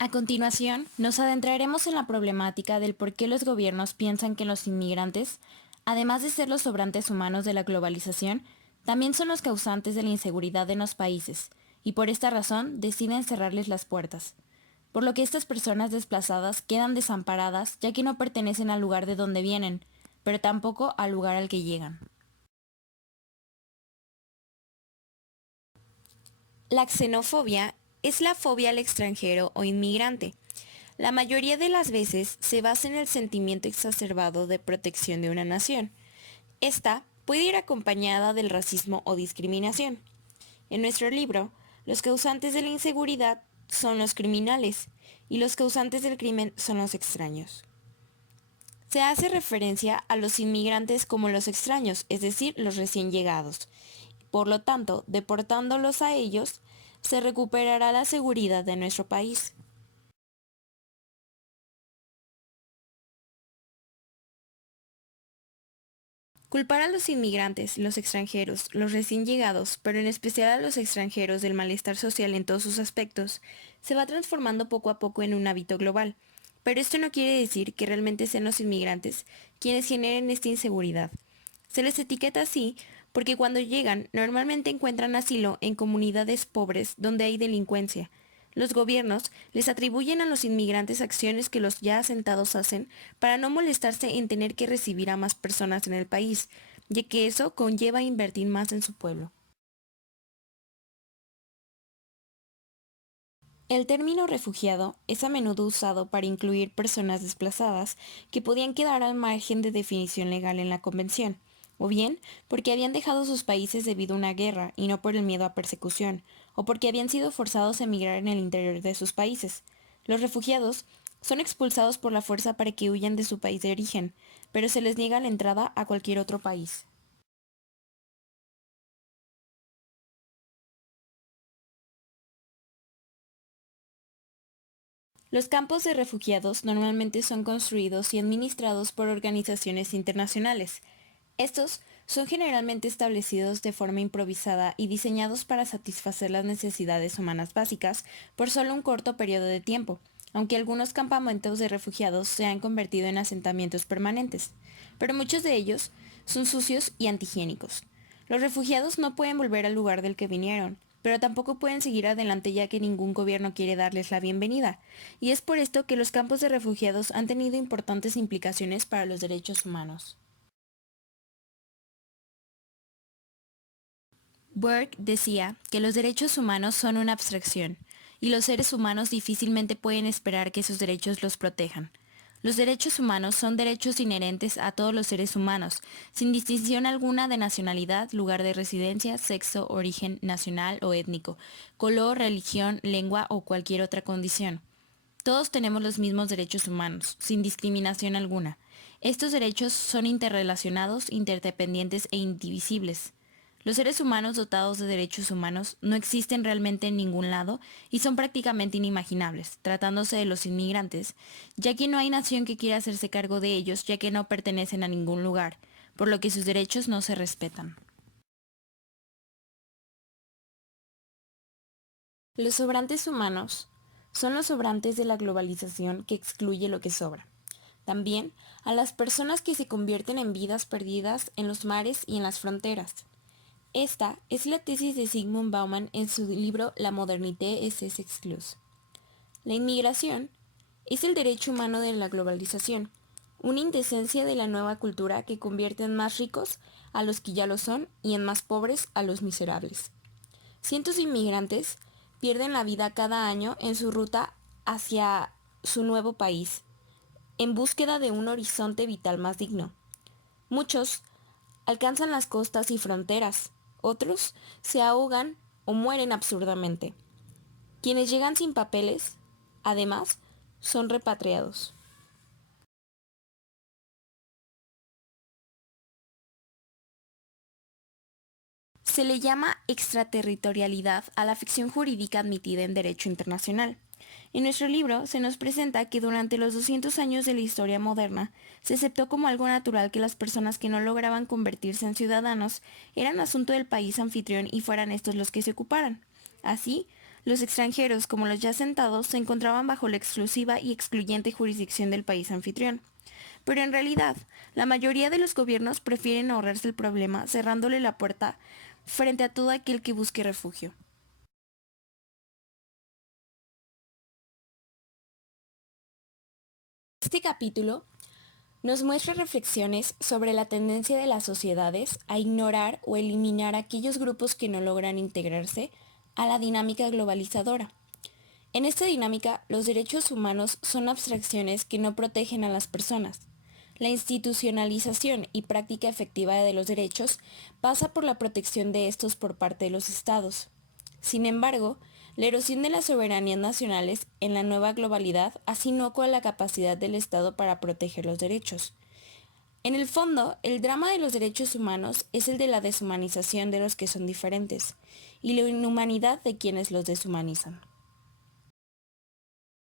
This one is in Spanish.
A continuación, nos adentraremos en la problemática del por qué los gobiernos piensan que los inmigrantes, además de ser los sobrantes humanos de la globalización, también son los causantes de la inseguridad en los países, y por esta razón deciden cerrarles las puertas. Por lo que estas personas desplazadas quedan desamparadas ya que no pertenecen al lugar de donde vienen, pero tampoco al lugar al que llegan. La xenofobia es la fobia al extranjero o inmigrante. La mayoría de las veces se basa en el sentimiento exacerbado de protección de una nación. Esta puede ir acompañada del racismo o discriminación. En nuestro libro, los causantes de la inseguridad son los criminales y los causantes del crimen son los extraños. Se hace referencia a los inmigrantes como los extraños, es decir, los recién llegados. Por lo tanto, deportándolos a ellos, se recuperará la seguridad de nuestro país. Culpar a los inmigrantes, los extranjeros, los recién llegados, pero en especial a los extranjeros del malestar social en todos sus aspectos, se va transformando poco a poco en un hábito global. Pero esto no quiere decir que realmente sean los inmigrantes quienes generen esta inseguridad. Se les etiqueta así porque cuando llegan normalmente encuentran asilo en comunidades pobres donde hay delincuencia. Los gobiernos les atribuyen a los inmigrantes acciones que los ya asentados hacen para no molestarse en tener que recibir a más personas en el país, ya que eso conlleva invertir más en su pueblo. El término refugiado es a menudo usado para incluir personas desplazadas que podían quedar al margen de definición legal en la Convención, o bien porque habían dejado sus países debido a una guerra y no por el miedo a persecución, o porque habían sido forzados a emigrar en el interior de sus países. Los refugiados son expulsados por la fuerza para que huyan de su país de origen, pero se les niega la entrada a cualquier otro país. Los campos de refugiados normalmente son construidos y administrados por organizaciones internacionales. Estos son generalmente establecidos de forma improvisada y diseñados para satisfacer las necesidades humanas básicas por solo un corto periodo de tiempo, aunque algunos campamentos de refugiados se han convertido en asentamientos permanentes. Pero muchos de ellos son sucios y antihigiénicos. Los refugiados no pueden volver al lugar del que vinieron, pero tampoco pueden seguir adelante ya que ningún gobierno quiere darles la bienvenida, y es por esto que los campos de refugiados han tenido importantes implicaciones para los derechos humanos. Burke decía que los derechos humanos son una abstracción, y los seres humanos difícilmente pueden esperar que sus derechos los protejan. Los derechos humanos son derechos inherentes a todos los seres humanos, sin distinción alguna de nacionalidad, lugar de residencia, sexo, origen nacional o étnico, color, religión, lengua o cualquier otra condición. Todos tenemos los mismos derechos humanos, sin discriminación alguna. Estos derechos son interrelacionados, interdependientes e indivisibles. Los seres humanos dotados de derechos humanos no existen realmente en ningún lado y son prácticamente inimaginables, tratándose de los inmigrantes, ya que no hay nación que quiera hacerse cargo de ellos, ya que no pertenecen a ningún lugar, por lo que sus derechos no se respetan. Los sobrantes humanos son los sobrantes de la globalización que excluye lo que sobra. También a las personas que se convierten en vidas perdidas en los mares y en las fronteras. Esta es la tesis de Zygmunt Bauman en su libro La modernité et ses exclus. La inmigración es el derecho humano de la globalización, una indecencia de la nueva cultura que convierte en más ricos a los que ya lo son y en más pobres a los miserables. Cientos de inmigrantes pierden la vida cada año en su ruta hacia su nuevo país, en búsqueda de un horizonte vital más digno. Muchos alcanzan las costas y fronteras, otros se ahogan o mueren absurdamente. Quienes llegan sin papeles, además, son repatriados. Se le llama extraterritorialidad a la ficción jurídica admitida en derecho internacional. En nuestro libro se nos presenta que durante los 200 años de la historia moderna se aceptó como algo natural que las personas que no lograban convertirse en ciudadanos eran asunto del país anfitrión y fueran estos los que se ocuparan. Así, Los extranjeros, como los ya sentados, se encontraban bajo la exclusiva y excluyente jurisdicción del país anfitrión. Pero en realidad, la mayoría de los gobiernos prefieren ahorrarse el problema cerrándole la puerta frente a todo aquel que busque refugio. Este capítulo nos muestra reflexiones sobre la tendencia de las sociedades a ignorar o eliminar aquellos grupos que no logran integrarse a la dinámica globalizadora. En esta dinámica, los derechos humanos son abstracciones que no protegen a las personas. La institucionalización y práctica efectiva de los derechos pasa por la protección de estos por parte de los estados. Sin embargo, la erosión de las soberanías nacionales en la nueva globalidad hace inocua la capacidad del Estado para proteger los derechos. En el fondo, el drama de los derechos humanos es el de la deshumanización de los que son diferentes y la inhumanidad de quienes los deshumanizan.